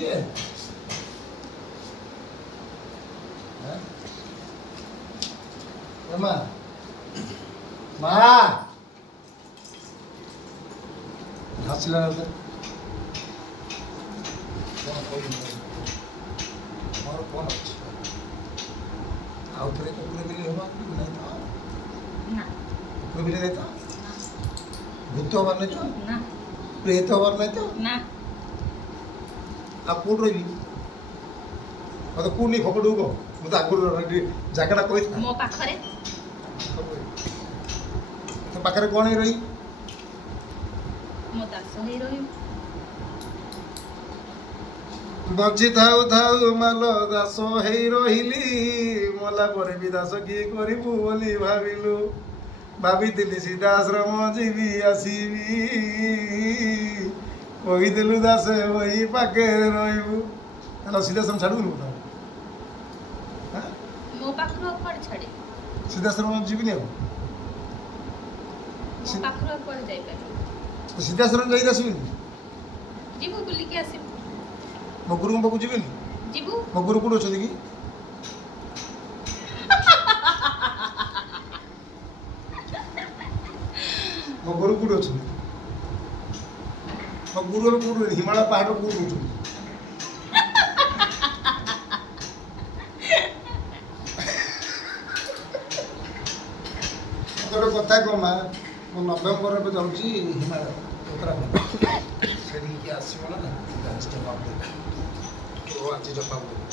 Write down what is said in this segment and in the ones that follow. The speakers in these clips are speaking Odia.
ଟିକେ ମା ମା ଆସିଲା କଣ କହିବି ମୋର କଣ ଅଛି ଆଉ ଥରେ କୁକୁର ବିଲେଇ ହବା ନାଇଁ ତ କୁକୁର ବିଲେଇ ନାଇଁ ତ ଭୂତ ହବାର ନାଇଁ ତ ପ୍ରେତ ହବାର ନାଇଁ ତ ଆଉ କୋଉଠି ରହିବି ମତେ କୋଉଠି ନେଇ ଫକଡ଼ୁ କହ ମୁଁ ତ ଆଗରୁ ଜାଗାଟା କହିଥିଲି ମୋ ପାଖରେ ତୋ ପାଖରେ କଣ ହେଇ ରହି ମୋ ଦାସ ହେଇ ରହିବୁ ବଞ୍ଚି ଥାଉ ଥାଉ ମାଲ ଦାସ ହେଇ ରହିଲି ମଲା ପରେ ବି ଦାସ କିଏ କରିବୁ ବୋଲି ଭାବିଲୁ ଭାବିଥିଲି ସିଧାଶ୍ରମ ଯିବି ଆସିବି କହିଦେଲୁ ଦାସ ବହି ପାଖରେ ରହିବୁ ତାହେଲେ ସିଧାଶ୍ରମ ଛାଡ଼ିବୁନି କଥା ମୋ ପାଖରୁ ଆଉ କୁଆଡ଼େ ଛାଡେ ସିଧାଶ୍ରମ ଯିବିନି ଆଉ ମୋ ପାଖରୁ ଆଉ କୁଆଡ଼େ ଯାଇପାରିବି ସିଧାଶ୍ରମ ଯାଇକି ଆସିବିନି ଯିବୁ ବୁଲିକି ଆସିବୁ ମୋ ଗୁରୁଙ୍କ ପାଖକୁ ଯିବିନି ଯିବୁ ମୋ ଗୁରୁ କୋଉଠି ଅଛନ୍ତି କି ମୋ ଗୁରୁ କୋଉଠି ଅଛନ୍ତି ମୋ ଗୁରୁ ଏବେ କୋଉଠି ହିମାଳୟ ପାହାଡ଼ କୋଉଠି ରହୁଛନ୍ତି ଗୋଟେ କଥା କହ ମା ମୁଁ ନଭେମ୍ବର ଏବେ ଯାଉଛି ହିମାଳୟ ଉତ୍ତରାଖଣ୍ଡ ସେଠିକି ଆସିବ ନା ଆଜି ଜବାବ ଦେବି ଓ ଆଜି ଜବାବ ଦେବି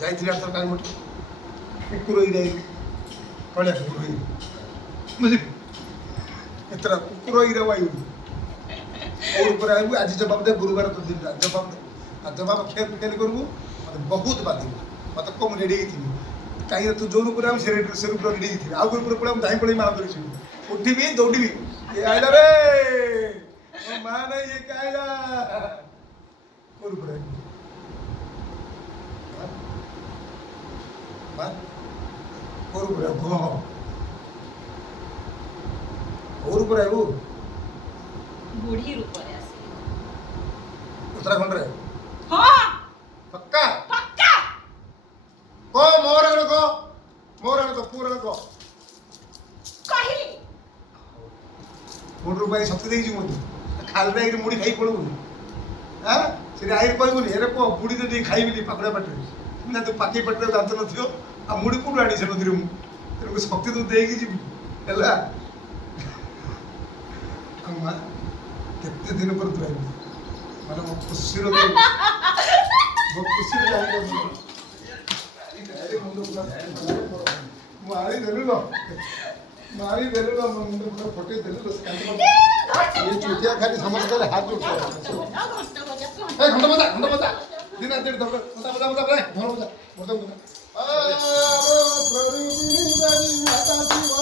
ଯାଇଥିଲି ଆର କାଲି ଗୋଟେ କୁକୁର ହେଇ ଯାଇଲି କଳିଆ କୁକୁର ହେଇ ବୁଝିଲି ଏଥର କୁକୁର ହେଇରେ ଆଇବୁ କୋଉ ଉପରେ ଆଇବୁ ଆଜି ଜବାବ ଦେ ଗୁରୁବାର ତ ଦିନ ଜବାବ ଦେ ଆଉ ଜବାବ ଖେଳ କରିବୁ ମୋତେ ବହୁତ ବାଧିବ ମୋତେ କମ୍ ରେଡ଼ି ହେଇଥିବି କାହିଁକି ତୁ ଯୋଉ ଉପରେ ଆଉ ସେ ଉପରେ ରେଡ଼ି ହେଇଥିବି ଆଉ ଗୋଟେ ଉପରେ ମୁଁ ଧାଇଁ ପଳେଇ ମାଳ ଧରିଛି ଉଠିବି ଦୌଡ଼ିବି ଏ ଆଇଲା ରେ ମୋ ମା ନାଇଁ ଇଏ କାଇଲା କୋଉ ଉପରେ କୋଉ ଉପରେ କୁହ କୋଉ ଉପରେ ଆଇବୁ ବୁଢ଼ୀ ରୂପରେ ଆସିବି ଉତ୍ତରାଖଣ୍ଡରେ ହଁ ପକ୍କା ପକ୍କା କହ ମୋର ପୁରା କହ କହିଲି କୋଉଠି ରୂପାଇ ଶକ୍ତି ଦେଇଛି ମୋତେ ଖାଲିରେ ଏଇଠି ମୁଢ଼ି ଖାଇ ପଳଉନି ହଁ ସେଠି ଆଇରେ କହିବୁନି ଏରେ ପୁଅ ବୁଢ଼ୀ ତ ଟିକେ ଖାଇବିନି ପାକୁଡ଼ା ପାଟିରେ ନା ତୁ ପାଖି ପାଟିରେ ଦାନ୍ତ ନଥିବ ଆଉ ମୁଢ଼ି କୋଉଠୁ ଆଣି ସେ ନଦୀରେ ମୁଁ ତେଣୁ ଶକ୍ତି ତୁ ଦେଇକି ଯିବୁ ହେଲା ଆଉ ମା କେତେ ଦିନ ପରେ ତୁ ଆଇବୁ ମାନେ ମୋ ଖୁସିର ମୋ ଖୁସିରେ ଜାଣିପାରୁନି ମୁଁ ଆଣିଦେଲୁ ନ ମାରିଦେଲୁ ନା ମୋ ମୁଣ୍ଡ ପୁରା ଫଟେଇ ଦେଲୁ ଏ ଚୁଟିଆ ଖାଲି ସମସ୍ତେ କହିଲେ ହାତ ଉଠେ ଘଣ୍ଟ ବଜା ଦିନ ଦେଢ଼ ଧର ଘଣ୍ଟା ବଜା ଧର ବଜା ପ୍ରଭୁ ମାତା ଶିବ